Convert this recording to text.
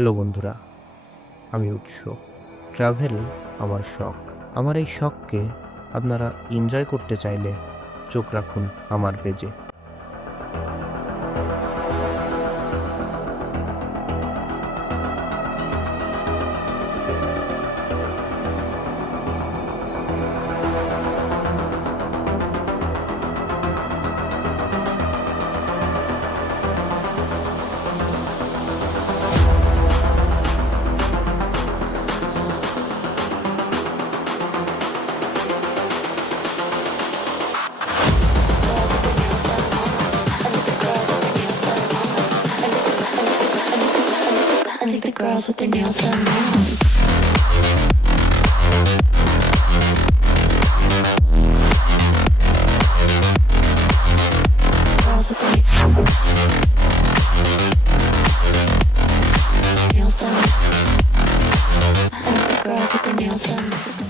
Hello বন্ধুরা, আমি উৎস। ট্রাভেল আমার শখ। আমার এই শখকে আপনারা এনজয় করতে চাইলে চোখ রাখুন আমার পেজে I think the girls with their nails done. Girls with their nails done. The girls with their nails done.